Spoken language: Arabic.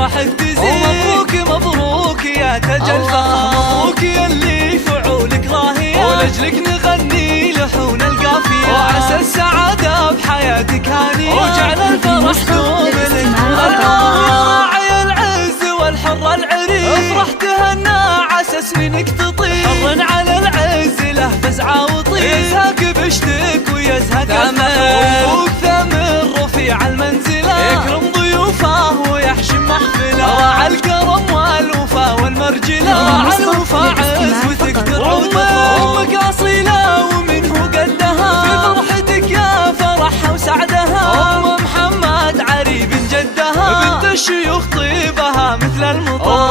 افراحك تزيد. ومبروك مبروك يا تاج الفخر، مبروك يلي فعولك راهية، ولجلك نغني لحون القافية، وعسى السعادة بحياتك هانية، وجعل الفرح دوم لك. الله يا راعي العز والحر العريق، افرح تهنى عسى سنينك تطير، حر على العز له فزعة وطير، يزهق بشتك ويزهق الفخر. ثامر رفيع المنزلة، يكرم ضيوفه ويحشم محفله، راعى الكرم والوفا والمرجله، راعى الوفا عزوتك ترعود امك اصيله ومنه قدها، في فرحتك يا فرحها وسعدها، ام محمد عريب جدها، بنت الشيوخ طيبها مثل المطر.